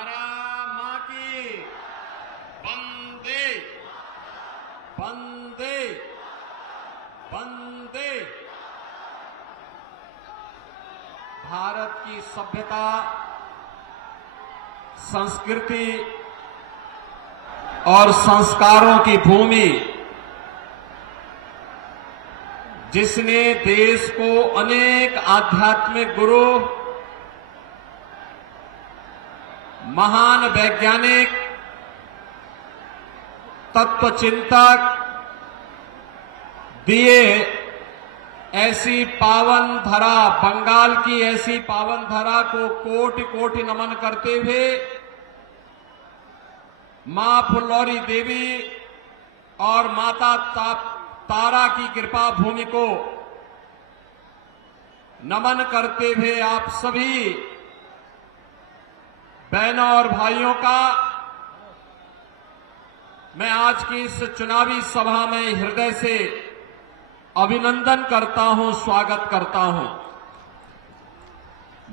तारा मां की वंदे वंदे वंदे। भारत की सभ्यता, संस्कृति और संस्कारों की भूमि, जिसने देश को अनेक आध्यात्मिक गुरु, महान वैज्ञानिक, तत्वचिंतक दिए, ऐसी पावन धरा, बंगाल की ऐसी पावन धरा को कोटि कोटि नमन करते हुए मां फुल्लौरी देवी और माता तारा की कृपा भूमि को नमन करते हुए आप सभी बहनों और भाइयों का मैं आज की इस चुनावी सभा में हृदय से अभिनंदन करता हूं, स्वागत करता हूं।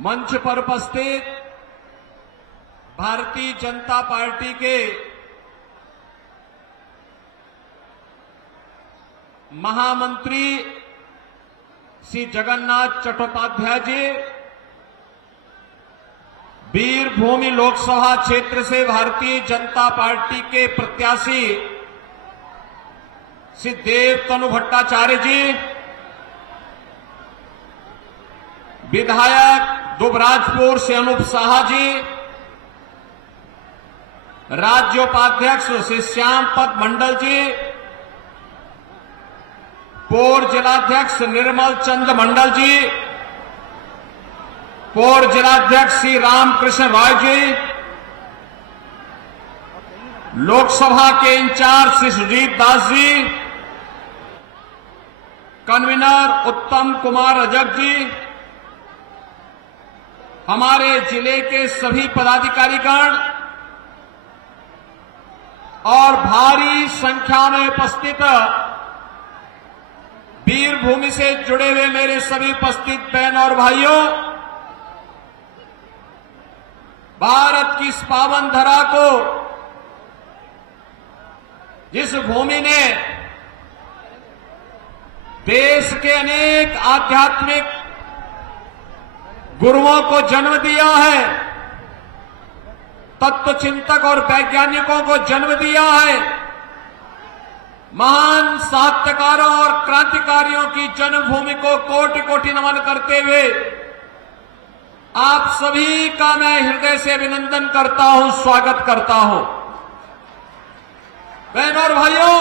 मंच पर उपस्थित भारतीय जनता पार्टी के महामंत्री श्री जगन्नाथ चट्टोपाध्याय जी, वीरभूमि लोकसभा क्षेत्र से भारतीय जनता पार्टी के प्रत्याशी श्री देवतनु भट्टाचार्य जी, विधायक दुबराजपुर से अनूप साहा जी, राज्योपाध्यक्ष श्री श्यामपद मंडल जी, पूर्व जिलाध्यक्ष निर्मल चंद मंडल जी, पूर्व जिलाध्यक्ष श्री रामकृष्ण राय जी, लोकसभा के इंचार्ज श्री सुजीत दास जी, कन्वीनर उत्तम कुमार रजक जी, हमारे जिले के सभी पदाधिकारीगण और भारी संख्या में उपस्थित वीरभूमि से जुड़े हुए मेरे सभी उपस्थित बहन और भाइयों, भारत की इस पावन धरा को, जिस भूमि ने देश के अनेक आध्यात्मिक गुरुओं को जन्म दिया है, तत्वचिंतक और वैज्ञानिकों को जन्म दिया है, महान साहित्यकारों और क्रांतिकारियों की जन्मभूमि को कोटि कोटि नमन करते हुए आप सभी का मैं हृदय से अभिनंदन करता हूं, स्वागत करता हूं। बहनों और भाइयों,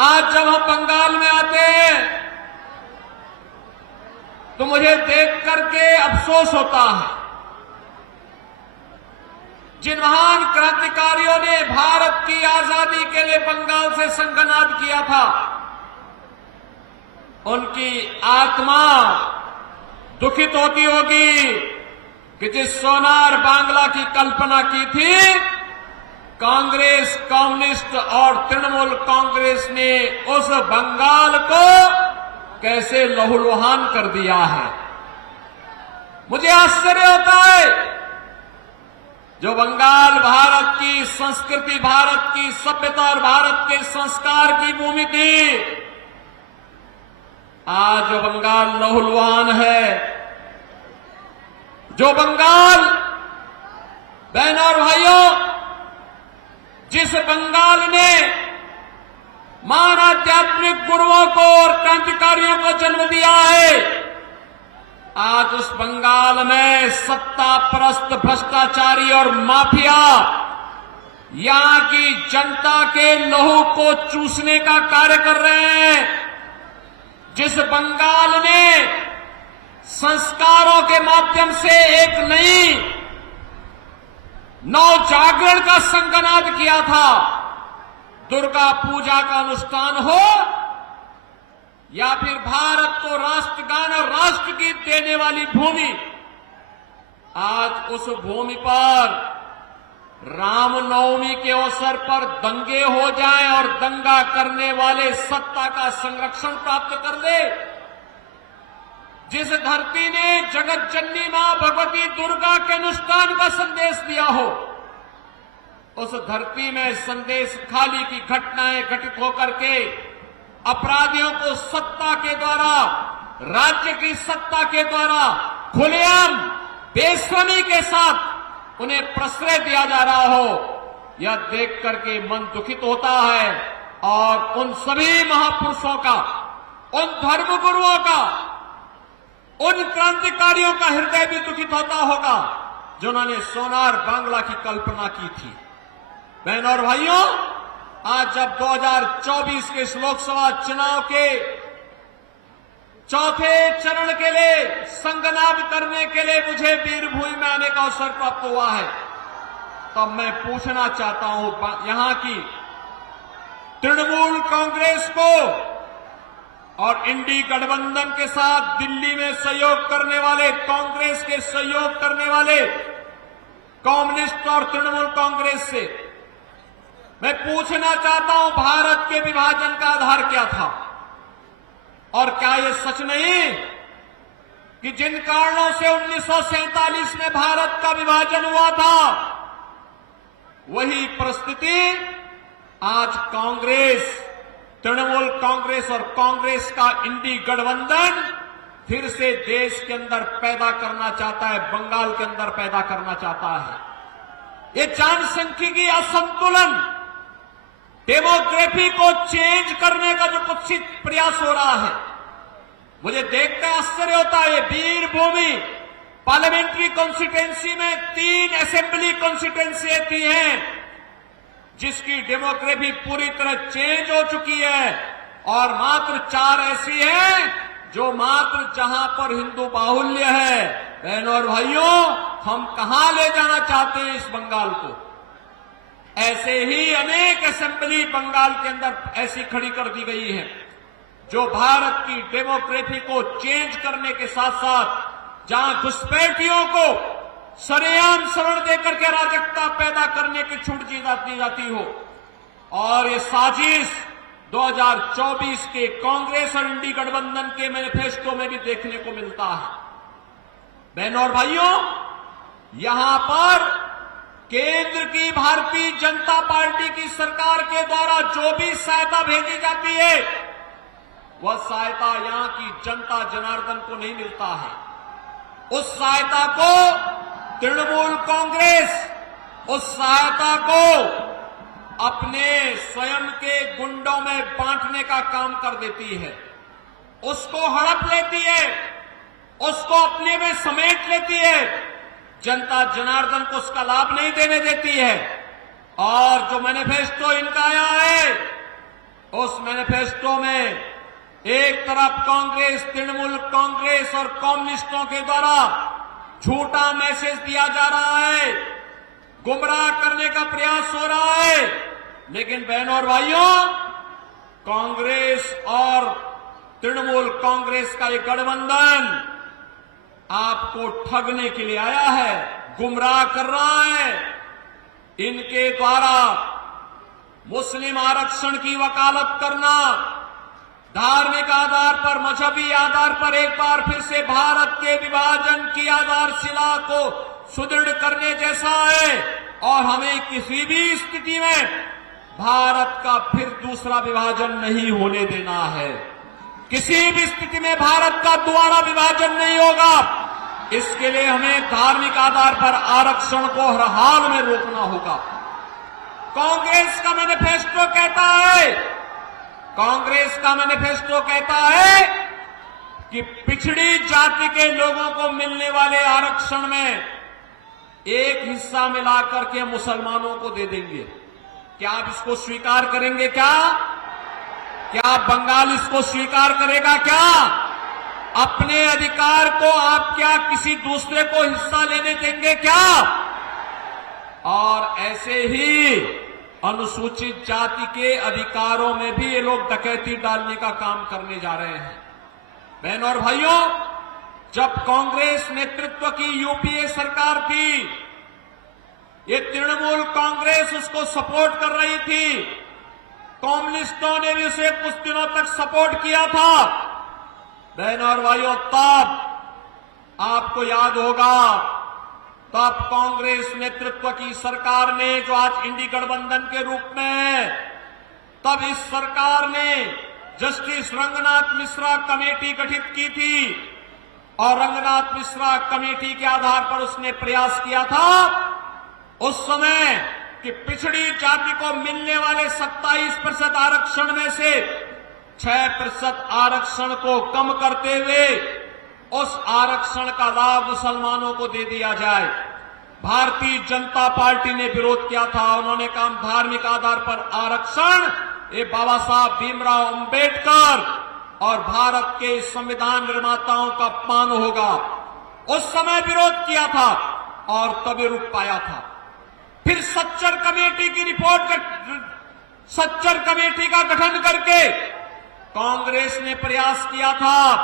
आज जब हम बंगाल में आते हैं तो मुझे देख करके अफसोस होता है। जिन महान क्रांतिकारियों ने भारत की आजादी के लिए बंगाल से संघनाद किया था, उनकी आत्मा दुखित होती होगी कि जिस सोनार बांग्ला की कल्पना की थी, कांग्रेस, कम्युनिस्ट और तृणमूल कांग्रेस ने उस बंगाल को कैसे लहूलुहान कर दिया है। मुझे आश्चर्य होता है, जो बंगाल भारत की संस्कृति, भारत की सभ्यता और भारत के संस्कार की भूमि थी, आज जो बंगाल लहूलुहान है, जो बंगाल, बहनों और भाइयों, जिस बंगाल ने महान आध्यात्मिक गुरुओं को और क्रांतिकारियों को जन्म दिया है, आज उस बंगाल में सत्ता परस्त भ्रष्टाचारी और माफिया यहां की जनता के लहू को चूसने का कार्य कर रहे हैं। जिस बंगाल ने संस्कारों के माध्यम से एक नई नव जागरण का संघनाद किया था, दुर्गा पूजा का अनुष्ठान हो या फिर भारत को राष्ट्रगान और राष्ट्रगीत देने वाली भूमि, आज उस भूमि पर रामनवमी के अवसर पर दंगे हो जाएं और दंगा करने वाले सत्ता का संरक्षण प्राप्त कर ले, जिस धरती ने जगत जननी मां भगवती दुर्गा के अनुष्ठान का संदेश दिया हो, उस धरती में संदेश खाली की घटनाएं घटित होकर के अपराधियों को सत्ता के द्वारा, राज्य की सत्ता के द्वारा खुलेआम बेशर्मी के साथ उन्हें प्रश्रय दिया जा रहा हो, यह देख करके मन दुखित होता है। और उन सभी महापुरुषों का, उन धर्मगुरुओं का, उन क्रांतिकारियों का हृदय भी दुखित होता होगा जिन्होंने सोनार बांग्ला की कल्पना की थी। बहनों और भाइयों, आज जब 2024 के इस लोकसभा चुनाव के चौथे चरण के लिए संगनाद करने के लिए मुझे वीरभूमि में आने का अवसर प्राप्त हुआ है, तब मैं पूछना चाहता हूं यहां की तृणमूल कांग्रेस को और इंडी गठबंधन के साथ दिल्ली में सहयोग करने वाले, कांग्रेस के सहयोग करने वाले कम्युनिस्ट और तृणमूल कांग्रेस से मैं पूछना चाहता हूं, भारत के विभाजन का आधार क्या था? और क्या यह सच नहीं कि जिन कारणों से 1947 में भारत का विभाजन हुआ था, वही परिस्थिति आज कांग्रेस, तृणमूल कांग्रेस और कांग्रेस का इंडी गठबंधन फिर से देश के अंदर पैदा करना चाहता है, बंगाल के अंदर पैदा करना चाहता है। ये जनसांख्यिकी असंतुलन, डेमोग्राफी को चेंज करने का जो कुत्सित प्रयास हो रहा है, मुझे देखकर आश्चर्य होता है। वीरभूमि पार्लियामेंट्री कॉन्स्टिट्यूंसी में 3 असेंबली कॉन्स्टिट्यूंसी आती हैं जिसकी डेमोग्राफी पूरी तरह चेंज हो चुकी है, और मात्र 4 ऐसी हैं जो मात्र जहां पर हिंदू बाहुल्य है। बहनों और भाइयों, हम कहां ले जाना चाहते हैं इस बंगाल को? ऐसे ही अनेक असेंबली बंगाल के अंदर ऐसी खड़ी कर दी गई है जो भारत की डेमोग्राफी को चेंज करने के साथ साथ जहां घुसपैठियों को सरेआम शरण देकर के अराजकता पैदा करने की छूट दी जाती हो। और ये साजिश 2024 के कांग्रेस और इंडी गठबंधन के मैनिफेस्टो में भी देखने को मिलता है। बहनों और भाइयों, यहां पर केंद्र की भारतीय जनता पार्टी की सरकार के द्वारा जो भी सहायता भेजी जाती है, वह सहायता यहां की जनता जनार्दन को नहीं मिलता है। उस सहायता को तृणमूल कांग्रेस उस सहायता को अपने स्वयं के गुंडों में बांटने का काम कर देती है, उसको हड़प लेती है, उसको अपने में समेट लेती है, जनता जनार्दन को उसका लाभ नहीं देने देती है। और जो मैनिफेस्टो इनका आया है, उस मैनिफेस्टो में एक तरफ कांग्रेस, तृणमूल कांग्रेस और कम्युनिस्टों के द्वारा झूठा मैसेज दिया जा रहा है, गुमराह करने का प्रयास हो रहा है। लेकिन बहनों और भाइयों, कांग्रेस और तृणमूल कांग्रेस का ये गठबंधन आपको ठगने के लिए आया है, गुमराह कर रहा है। इनके द्वारा मुस्लिम आरक्षण की वकालत करना, धार्मिक आधार पर, मजहबी आधार पर एक बार फिर से भारत के विभाजन की आधारशिला को सुदृढ़ करने जैसा है। और हमें किसी भी स्थिति में भारत का फिर दूसरा विभाजन नहीं होने देना है। किसी भी स्थिति में भारत का दोबारा विभाजन नहीं होगा। इसके लिए हमें धार्मिक आधार पर आरक्षण को हर हाल में रोकना होगा। कांग्रेस का मैनिफेस्टो कहता है, कांग्रेस का मैनिफेस्टो कहता है कि पिछड़ी जाति के लोगों को मिलने वाले आरक्षण में एक हिस्सा मिलाकर के मुसलमानों को दे देंगे। क्या आप इसको स्वीकार करेंगे? क्या बंगाल इसको स्वीकार करेगा? क्या अपने अधिकार को आप क्या किसी दूसरे को हिस्सा लेने देंगे क्या? और ऐसे ही अनुसूचित जाति के अधिकारों में भी ये लोग डकैती डालने का काम करने जा रहे हैं। बहनों और भाइयों, जब कांग्रेस नेतृत्व की यूपीए सरकार थी, ये तृणमूल कांग्रेस उसको सपोर्ट कर रही थी, कम्युनिस्टों ने भी उसे कुछ दिनों तक सपोर्ट किया था। बहनों और भाइयों, तब आपको याद होगा तब कांग्रेस नेतृत्व की सरकार ने, जो आज इंडी गठबंधन के रूप में है, तब इस सरकार ने जस्टिस रंगनाथ मिश्रा कमेटी गठित की थी और रंगनाथ मिश्रा कमेटी के आधार पर उसने प्रयास किया था उस समय कि पिछड़ी जाति को मिलने वाले 27% आरक्षण में से 6% आरक्षण को कम करते हुए उस आरक्षण का लाभ मुसलमानों को दे दिया जाए। भारतीय जनता पार्टी ने विरोध किया था। उन्होंने कहा धार्मिक आधार पर आरक्षण ये बाबा साहब भीमराव अंबेडकर और भारत के संविधान निर्माताओं का अपमान होगा। उस समय विरोध किया था और तभी रुक पाया था। फिर सच्चर कमेटी की सच्चर कमेटी का गठन करके कांग्रेस ने प्रयास किया था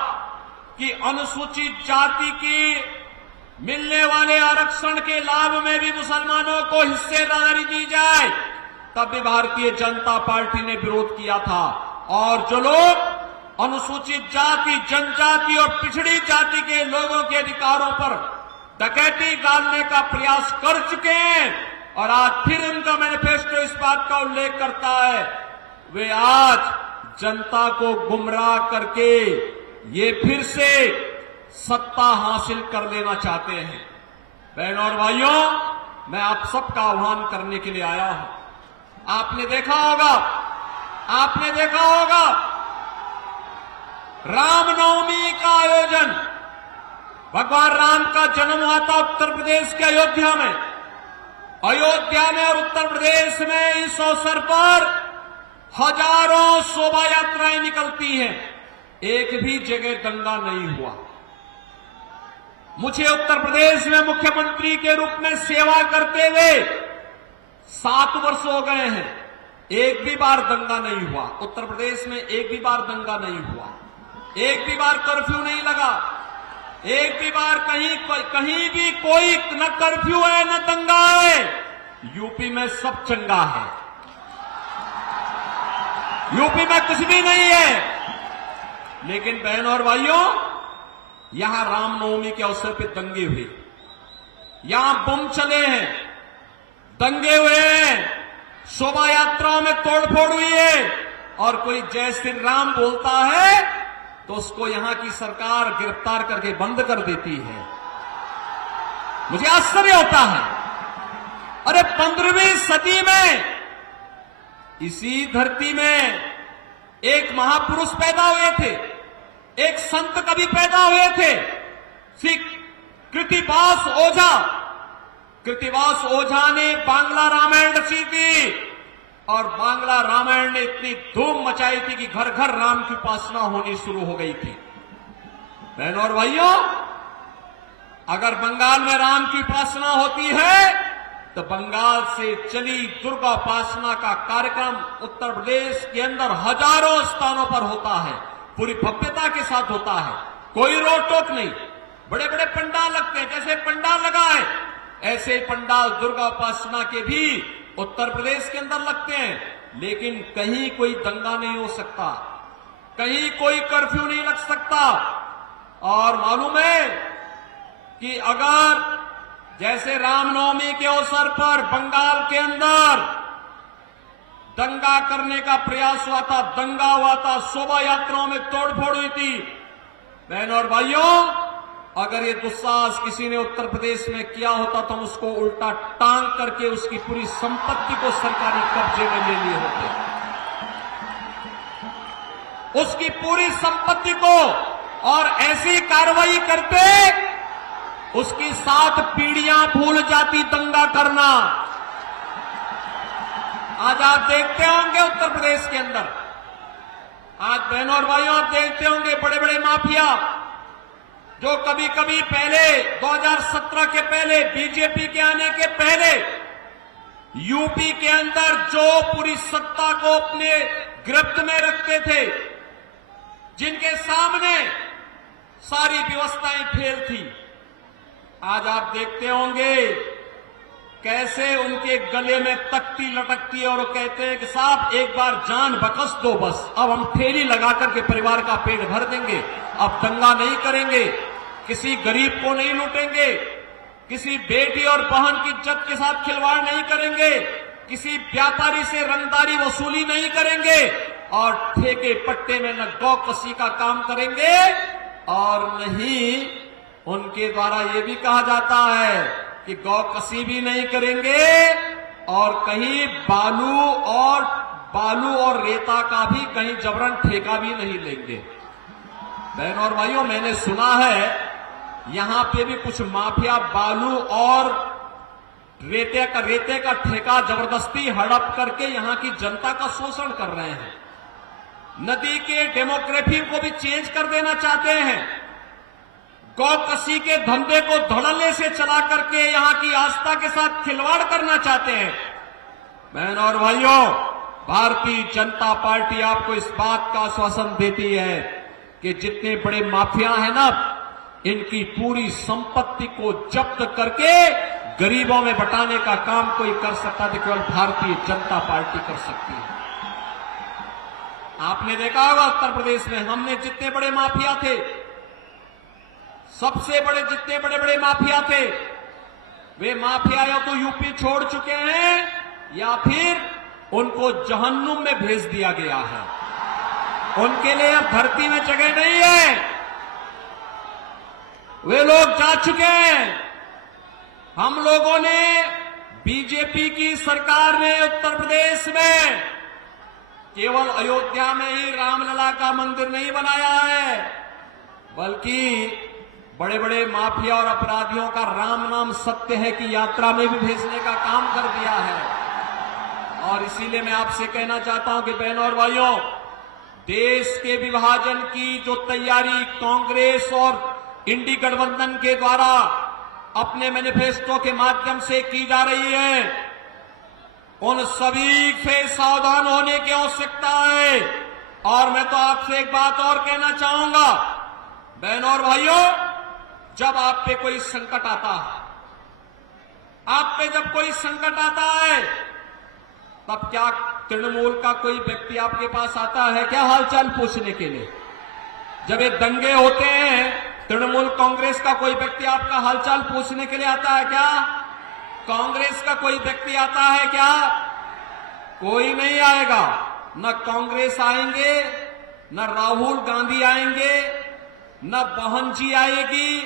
कि अनुसूचित जाति की मिलने वाले आरक्षण के लाभ में भी मुसलमानों को हिस्सेदारी दी जाए। तब भी भारतीय जनता पार्टी ने विरोध किया था और जो लोग अनुसूचित जाति, जनजाति और पिछड़ी जाति के लोगों के अधिकारों पर डकैती डालने का प्रयास कर चुके हैं और आज फिर उनका मैनिफेस्टो इस बात का उल्लेख करता है, वे आज जनता को गुमराह करके ये फिर से सत्ता हासिल कर लेना चाहते हैं। बहनों और भाइयों, मैं आप सबका आह्वान करने के लिए आया हूं। आपने देखा होगा रामनवमी का आयोजन, भगवान राम का जन्म हुआ था उत्तर प्रदेश के अयोध्या में। अयोध्या में और उत्तर प्रदेश में इस अवसर पर हजारों शोभा यात्राएं निकलती हैं, एक भी जगह दंगा नहीं हुआ। मुझे उत्तर प्रदेश में मुख्यमंत्री के रूप में सेवा करते हुए 7 वर्ष हो गए हैं, एक भी बार दंगा नहीं हुआ। उत्तर प्रदेश में एक भी बार दंगा नहीं हुआ, एक भी बार कर्फ्यू नहीं लगा, एक भी बार कहीं भी कोई न कर्फ्यू है न दंगा है। यूपी में सब चंगा है, यूपी में कुछ भी नहीं है। लेकिन बहनों और भाइयों, यहां रामनवमी के अवसर पर दंगे हुए, यहां बम चले हैं, दंगे हुए हैं, शोभा यात्राओं में तोड़फोड़ हुई है और कोई जय श्री राम बोलता है तो उसको यहां की सरकार गिरफ्तार करके बंद कर देती है। मुझे आश्चर्य होता है, अरे 15वीं सदी में इसी धरती में एक महापुरुष पैदा हुए थे, एक संत कवि पैदा हुए थे, श्री कृतिवास ओझा। कृतिवास ओझा ने बांग्ला रामायण रची थी और बांग्ला रामायण ने इतनी धूम मचाई थी कि घर घर राम की उपासना होनी शुरू हो गई थी। बहनों और भाइयों, अगर बंगाल में राम की उपासना होती है तो बंगाल से चली दुर्गा उपासना का कार्यक्रम उत्तर प्रदेश के अंदर हजारों स्थानों पर होता है, पूरी भव्यता के साथ होता है, कोई रोक टोक नहीं। बड़े बड़े पंडाल लगते हैं, जैसे पंडाल लगा है ऐसे पंडाल दुर्गा उपासना के भी उत्तर प्रदेश के अंदर लगते हैं। लेकिन कहीं कोई दंगा नहीं हो सकता, कहीं कोई कर्फ्यू नहीं लग सकता। और मालूम है कि अगर जैसे रामनवमी के अवसर पर बंगाल के अंदर दंगा करने का प्रयास हुआ था, दंगा हुआ था, शोभा यात्राओं में तोड़फोड़ हुई थी, बहनों और भाइयों, अगर ये दुस्साहस किसी ने उत्तर प्रदेश में किया होता तो हम उसको उल्टा टांग करके उसकी पूरी संपत्ति को सरकारी कब्जे में ले लिए होते, उसकी पूरी संपत्ति को, और ऐसी कार्रवाई करते उसकी 7 पीढ़ियां भूल जाती दंगा करना। आज आप देखते होंगे उत्तर प्रदेश के अंदर, आज बहनों और भाइयों आप देखते होंगे बड़े बड़े माफिया जो कभी कभी पहले 2017 के पहले, बीजेपी के आने के पहले यूपी के अंदर जो पूरी सत्ता को अपने गिरफ्त में रखते थे, जिनके सामने सारी व्यवस्थाएं फेल थी, आज आप देखते होंगे कैसे उनके गले में तख्ती लटकती है और वो कहते हैं कि साहब एक बार जान बख्श दो, बस अब हम ठेली लगा करके परिवार का पेट भर देंगे, अब दंगा नहीं करेंगे। किसी गरीब को नहीं लूटेंगे, किसी बेटी और बहन की इज्जत के साथ खिलवाड़ नहीं करेंगे, किसी व्यापारी से रंगदारी वसूली नहीं करेंगे और ठेके पट्टे में न गौ कसी का काम करेंगे और नहीं उनके द्वारा ये भी कहा जाता है कि गौ कसी भी नहीं करेंगे और कहीं बालू और रेता का भी कहीं जबरन ठेका भी नहीं लेंगे। बहनों और भाइयों, मैंने सुना है यहां पे भी कुछ माफिया बालू और रेते का ठेका जबरदस्ती हड़प करके यहां की जनता का शोषण कर रहे हैं। नदी के डेमोग्राफी को भी चेंज कर देना चाहते हैं। गौ कसी के धंधे को धड़ल्ले से चला करके यहां की आस्था के साथ खिलवाड़ करना चाहते हैं। बहनों और भाइयों, भारतीय जनता पार्टी आपको इस बात का आश्वासन देती है कि जितने बड़े माफिया हैं ना, इनकी पूरी संपत्ति को जब्त करके गरीबों में बंटाने का काम कोई कर सकता है तो केवल भारतीय जनता पार्टी कर सकती है। आपने देखा होगा उत्तर प्रदेश में हमने जितने बड़े माफिया थे, सबसे बड़े जितने बड़े बड़े माफिया थे, वे माफिया या तो यूपी छोड़ चुके हैं या फिर उनको जहन्नुम में भेज दिया गया है। उनके लिए अब धरती में जगह नहीं है, वे लोग जा चुके हैं। हम लोगों ने, बीजेपी की सरकार ने उत्तर प्रदेश में केवल अयोध्या में ही रामलला का मंदिर नहीं बनाया है, बल्कि बड़े बड़े माफिया और अपराधियों का राम नाम सत्य है कि यात्रा में भी भेजने का काम कर दिया है। और इसीलिए मैं आपसे कहना चाहता हूं कि बहनों और भाइयों, देश के विभाजन की जो तैयारी कांग्रेस और इंडी गठबंधन के द्वारा अपने मैनिफेस्टो के माध्यम से की जा रही है, उन सभी से सावधान होने की आवश्यकता है। और मैं तो आपसे एक बात और कहना चाहूंगा, बहनों और भाइयों, जब आप पे कोई संकट आता है, आप पे जब कोई संकट आता है, तब क्या तृणमूल का कोई व्यक्ति आपके पास आता है क्या हालचाल पूछने के लिए? जब ये दंगे होते हैं, तृणमूल कांग्रेस का कोई व्यक्ति आपका हालचाल पूछने के लिए आता है क्या? कांग्रेस का कोई व्यक्ति आता है क्या? कोई नहीं आएगा। न कांग्रेस आएंगे, न राहुल गांधी आएंगे, न बहन जी आएगी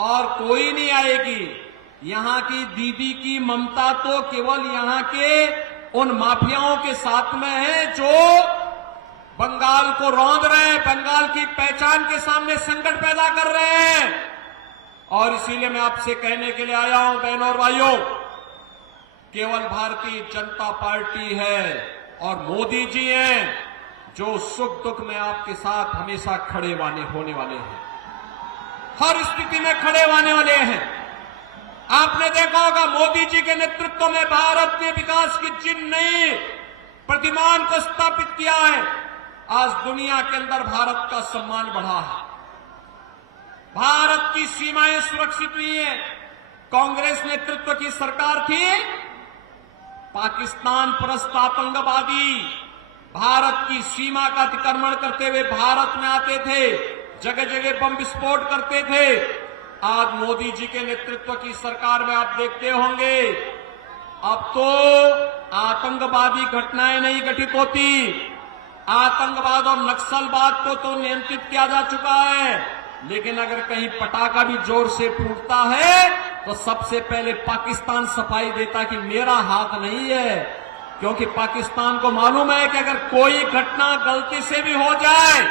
और कोई नहीं आएगी। यहां की दीदी की ममता तो केवल यहां के उन माफियाओं के साथ में है जो बंगाल को रौंद रहे हैं, बंगाल की पहचान के सामने संकट पैदा कर रहे हैं। और इसीलिए मैं आपसे कहने के लिए आया हूं, बहनों और भाइयों, केवल भारतीय जनता पार्टी है और मोदी जी हैं जो सुख दुख में आपके साथ हमेशा खड़े होने वाले हैं, हर स्थिति में खड़े होने वाले हैं। आपने देखा होगा मोदी जी के नेतृत्व में भारत ने विकास की जिन नई प्रतिमान को स्थापित किया है। आज दुनिया के अंदर भारत का सम्मान बढ़ा है, भारत की सीमाएं सुरक्षित हुई है। कांग्रेस नेतृत्व की सरकार थी, पाकिस्तान परस्त आतंकवादी भारत की सीमा का अतिक्रमण करते हुए भारत में आते थे, जगह जगह बम विस्फोट करते थे। आज मोदी जी के नेतृत्व की सरकार में आप देखते होंगे, अब तो आतंकवादी घटनाएं नहीं घटित होती, आतंकवाद और नक्सलवाद को तो नियंत्रित किया जा चुका है। लेकिन अगर कहीं पटाखा भी जोर से फूटता है तो सबसे पहले पाकिस्तान सफाई देता कि मेरा हाथ नहीं है, क्योंकि पाकिस्तान को मालूम है कि अगर कोई घटना गलती से भी हो जाए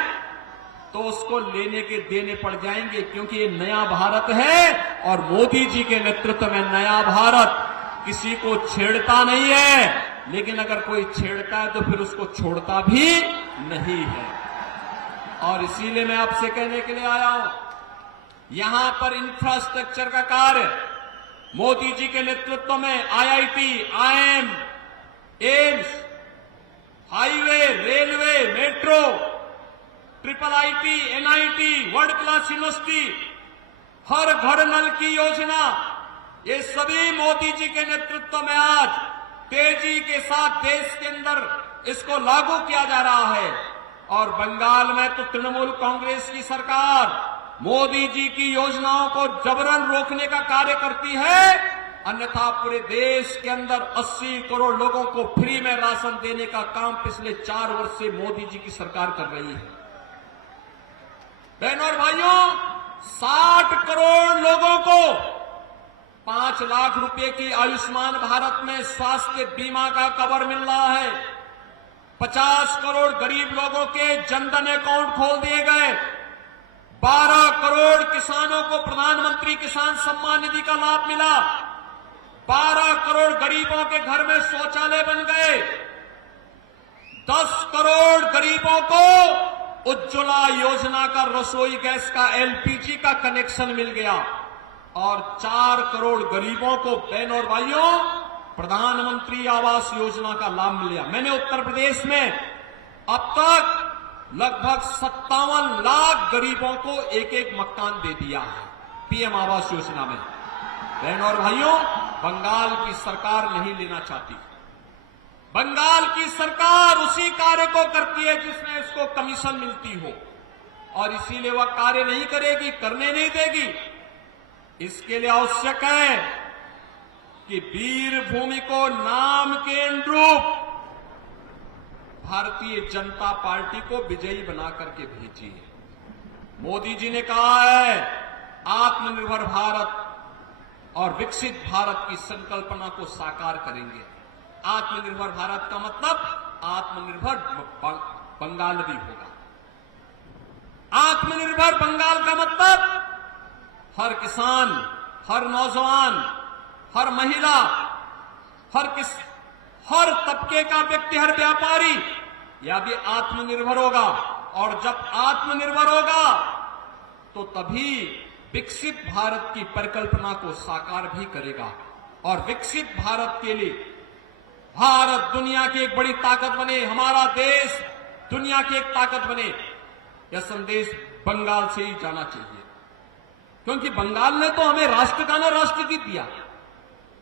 तो उसको लेने के देने पड़ जाएंगे, क्योंकि ये नया भारत है और मोदी जी के नेतृत्व में नया भारत किसी को छेड़ता नहीं है। लेकिन अगर कोई छेड़ता है तो फिर उसको छोड़ता भी नहीं है। और इसीलिए मैं आपसे कहने के लिए आया हूं, यहां पर इंफ्रास्ट्रक्चर का कार्य मोदी जी के नेतृत्व में IIT, IIM, AIIMS, highway, railway, metro, triple IT, NIT, world class university, हर घर नल की योजना, ये सभी मोदी जी के नेतृत्व में आज तेजी के साथ देश के अंदर इसको लागू किया जा रहा है। और बंगाल में तो तृणमूल कांग्रेस की सरकार मोदी जी की योजनाओं को जबरन रोकने का कार्य करती है। अन्यथा पूरे देश के अंदर 80 करोड़ लोगों को फ्री में राशन देने का काम पिछले 4 वर्ष से मोदी जी की सरकार कर रही है। बहनों और भाइयों, 60 करोड़ लोगों को 5 लाख रुपए की आयुष्मान भारत में स्वास्थ्य बीमा का कवर मिल रहा है। 50 करोड़ गरीब लोगों के जनधन अकाउंट खोल दिए गए। 12 करोड़ किसानों को प्रधानमंत्री किसान सम्मान निधि का लाभ मिला। 12 करोड़ गरीबों के घर में शौचालय बन गए। 10 करोड़ गरीबों को उज्ज्वला योजना का रसोई गैस का एलपीजी का कनेक्शन मिल गया और 4 करोड़ गरीबों को, बहनों और भाइयों, प्रधानमंत्री आवास योजना का लाभ मिल गया। मैंने उत्तर प्रदेश में अब तक लगभग 57 लाख गरीबों को एक मकान दे दिया है पीएम आवास योजना में। बहनों और भाइयों, बंगाल की सरकार नहीं लेना चाहती। बंगाल की सरकार उसी कार्य को करती है जिसमें इसको कमीशन मिलती हो, और इसीलिए वह कार्य नहीं करेगी, करने नहीं देगी। इसके लिए आवश्यक है कि वीर भूमि को नाम के अनुरूप भारतीय जनता पार्टी को विजयी बना करके भेजिए। मोदी जी ने कहा है आत्मनिर्भर भारत और विकसित भारत की संकल्पना को साकार करेंगे। आत्मनिर्भर भारत का मतलब आत्मनिर्भर बंगाल भी होगा। आत्मनिर्भर बंगाल का मतलब हर किसान, हर नौजवान, हर महिला, हर तबके का व्यक्ति, हर व्यापारी यह भी आत्मनिर्भर होगा। और जब आत्मनिर्भर होगा तो तभी विकसित भारत की परिकल्पना को साकार भी करेगा। और विकसित भारत के लिए भारत दुनिया की एक बड़ी ताकत बने, हमारा देश दुनिया की एक ताकत बने, यह संदेश बंगाल से ही जाना चाहिए। क्योंकि बंगाल ने तो हमें राष्ट्रगान और राष्ट्रगीत दिया,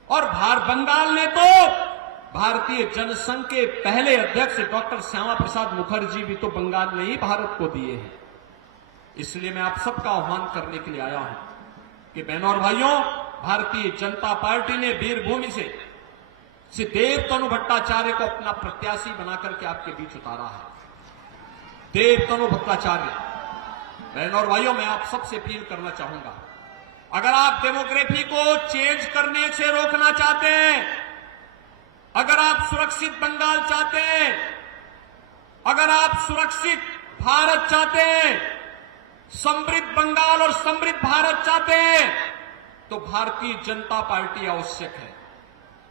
और बंगाल ने तो भारतीय जनसंघ के पहले अध्यक्ष डॉक्टर श्यामा प्रसाद मुखर्जी भी तो बंगाल ने ही भारत को दिए हैं। इसलिए मैं आप सबका आह्वान करने के लिए आया हूं कि बहनों और भाइयों, भारतीय जनता पार्टी ने वीरभूमि से श्री देवतनु भट्टाचार्य को अपना प्रत्याशी बनाकर के आपके बीच उतारा है। देवतनु भट्टाचार्य, बहनों और भाइयों, मैं आप सबसे अपील करना चाहूंगा, अगर आप डेमोग्राफी को चेंज करने से रोकना चाहते हैं, अगर आप सुरक्षित बंगाल चाहते हैं, अगर आप सुरक्षित भारत चाहते हैं, समृद्ध बंगाल और समृद्ध भारत चाहते हैं, तो भारतीय जनता पार्टी आवश्यक है।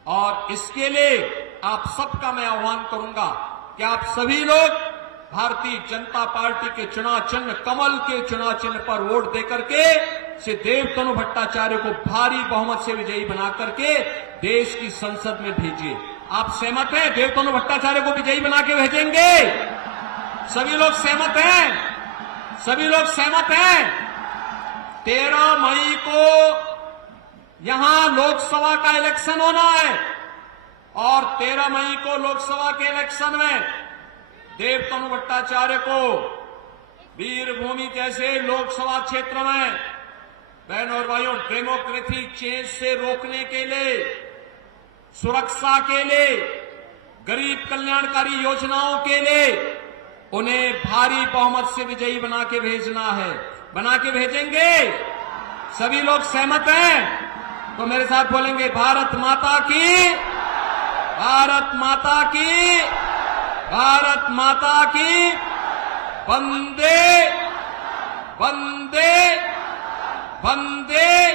और इसके लिए आप सबका मैं आह्वान करूंगा कि आप सभी लोग भारतीय जनता पार्टी के चुनाव चिन्ह, कमल के चुनाव चिन्ह पर वोट देकर के श्री देवतनु भट्टाचार्य को भारी बहुमत से विजयी बना करके देश की संसद में भेजिए। आप सहमत हैं? देवतनु भट्टाचार्य को विजयी बना के भेजेंगे? सभी लोग सहमत हैं? सभी लोग सहमत हैं? 13 मई को यहां लोकसभा का इलेक्शन होना है, और 13 मई को लोकसभा के इलेक्शन में देवतनु भट्टाचार्य को वीरभूमि जैसे लोकसभा क्षेत्र में, बहनों और भाइयों, डेमोक्रेसी चेंज से रोकने के लिए, सुरक्षा के लिए, गरीब कल्याणकारी योजनाओं के लिए उन्हें भारी बहुमत से विजयी बना के भेजना है। बना के भेजेंगे? सभी लोग सहमत हैं? तो मेरे साथ बोलेंगे, भारत माता की, भारत माता की, भारत माता की, वंदे वंदे वंदे